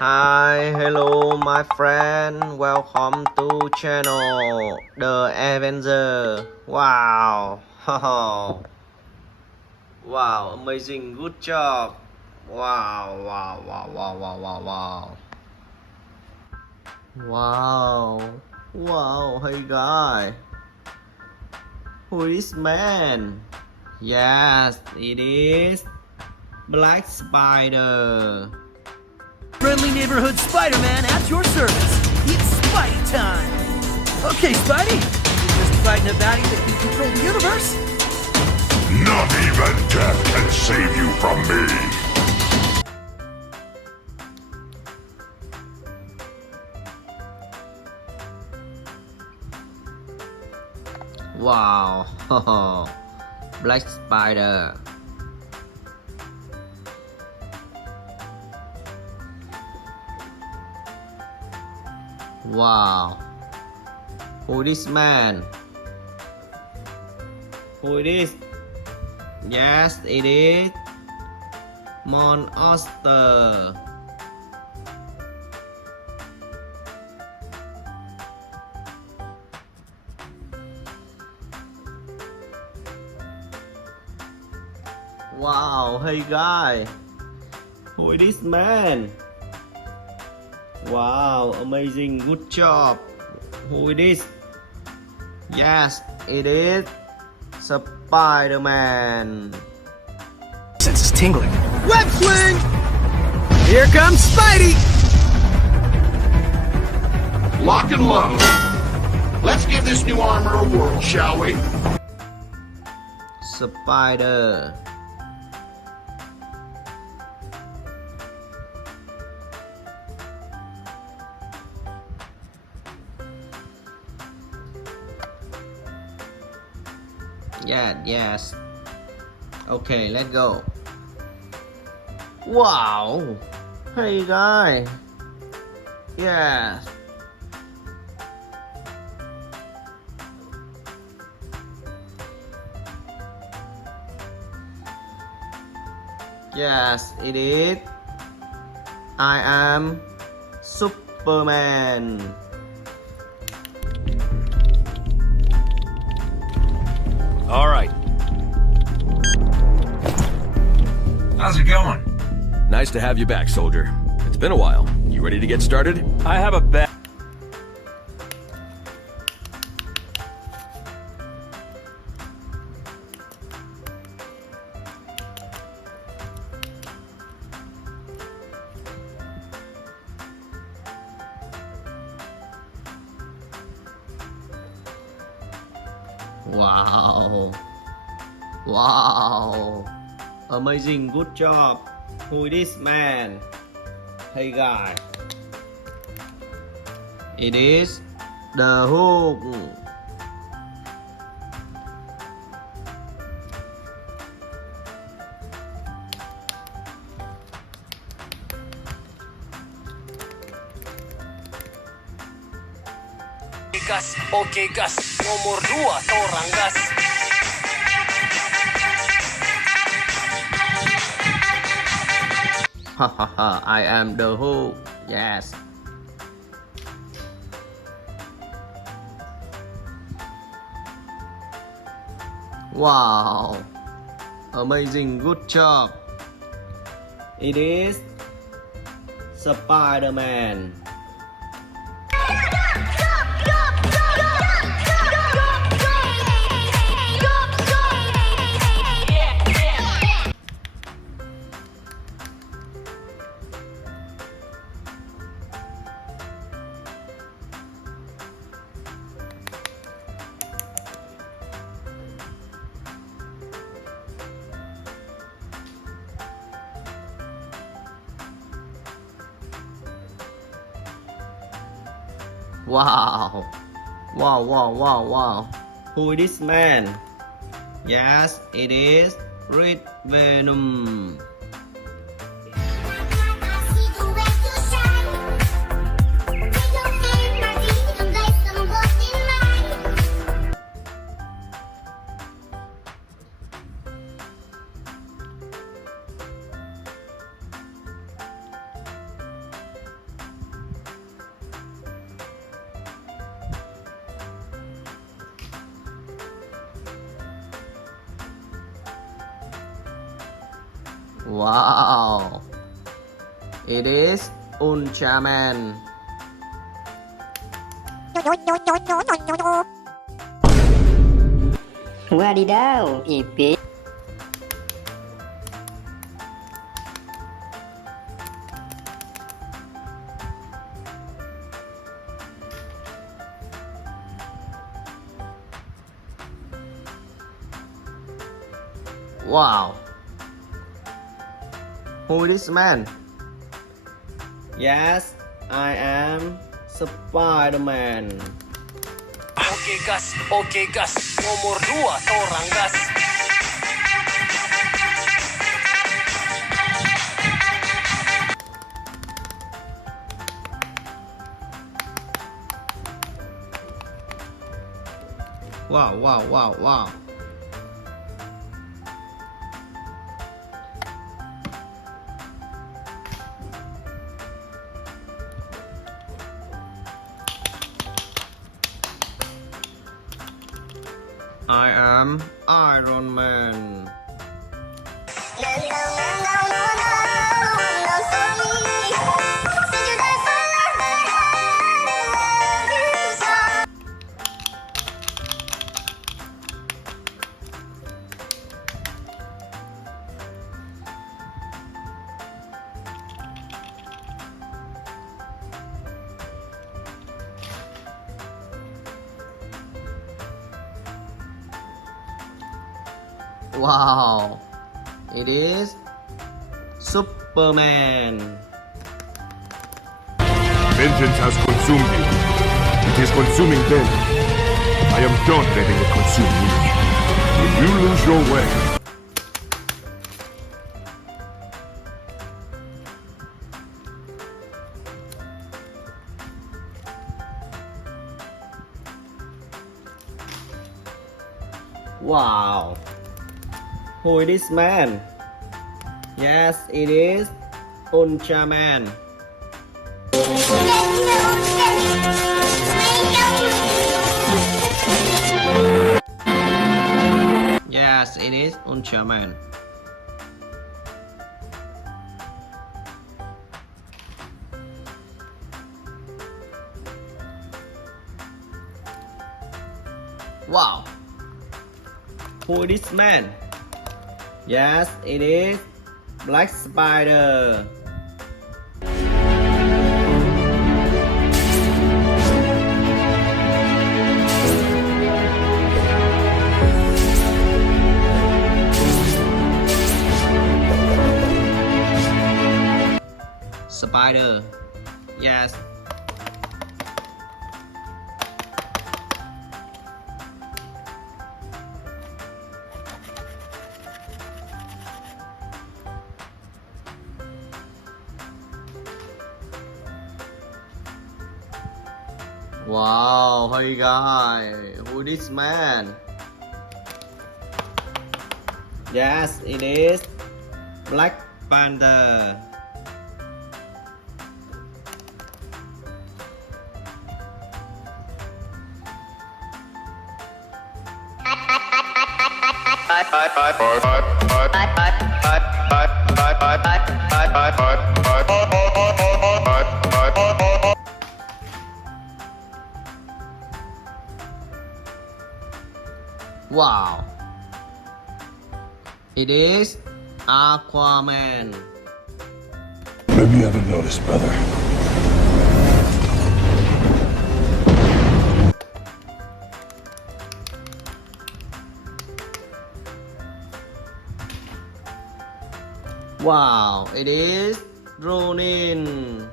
Hi, hello my friend. Welcome to channel The Avenger. Wow. Wow, amazing. Good job. Wow, wow, wow, wow, wow, wow, wow. Wow. Wow, hey guy. Who is man? Yes, it is Black Spider. Friendly neighborhood Spider-Man at your service. It's Spidey time. Okay, Spidey. You're just fighting a baddie that can control the universe? Not even death can save you from me! Wow. Black Spider. Wow. Who is this man? Who it is? Yes, it is Monster. Wow, hey guy. Who is this man? Wow, amazing, good job. Who it is? Yes, it is Spiderman. Sense is tingling. Web swing! Here comes Spidey! Lock and load! Let's give this new armor a whirl, shall we? Spider. Yeah, yes. Okay, let's go. Wow. Hey guy. Yes. Yes, it is. I am Superman. All right. How's it going? Nice to have you back, soldier. It's been a while. You ready to get started? I have a bet. Wow. Wow. Amazing, good job. Who is this man? Hey guy. It is the Hulk. Gas, oke gas. Nomor 2 seorang gas. Hahaha, I am the Hulk. Yes. Wow. Amazing, good job. It is Spiderman. Wow. Wow, wow, wow, wow. Who is this man? Yes, it is Red Venom. Wow. It is Ultraman. Wadidaw, ipit. Wow. Who is this man? Yes, I am Spiderman. Okay gas, nomor 2 torang gas. Wow, wow, wow, wow. I am Iron Man. Wow, it is Superman. Vengeance has consumed you. It is consuming them. I am done letting it consume me. When you lose your way, Wow. Who is this man? Yes, it is Ultraman. Yes, it is Ultraman. Wow. Who is this man? Yes, it is Black Spider. Spider. Yes. Wow, hey guys, who this man? Yes, it is Black Panther. Wow, it is Aquaman. maybe you haven't noticed, brother. Wow, it is Ronin.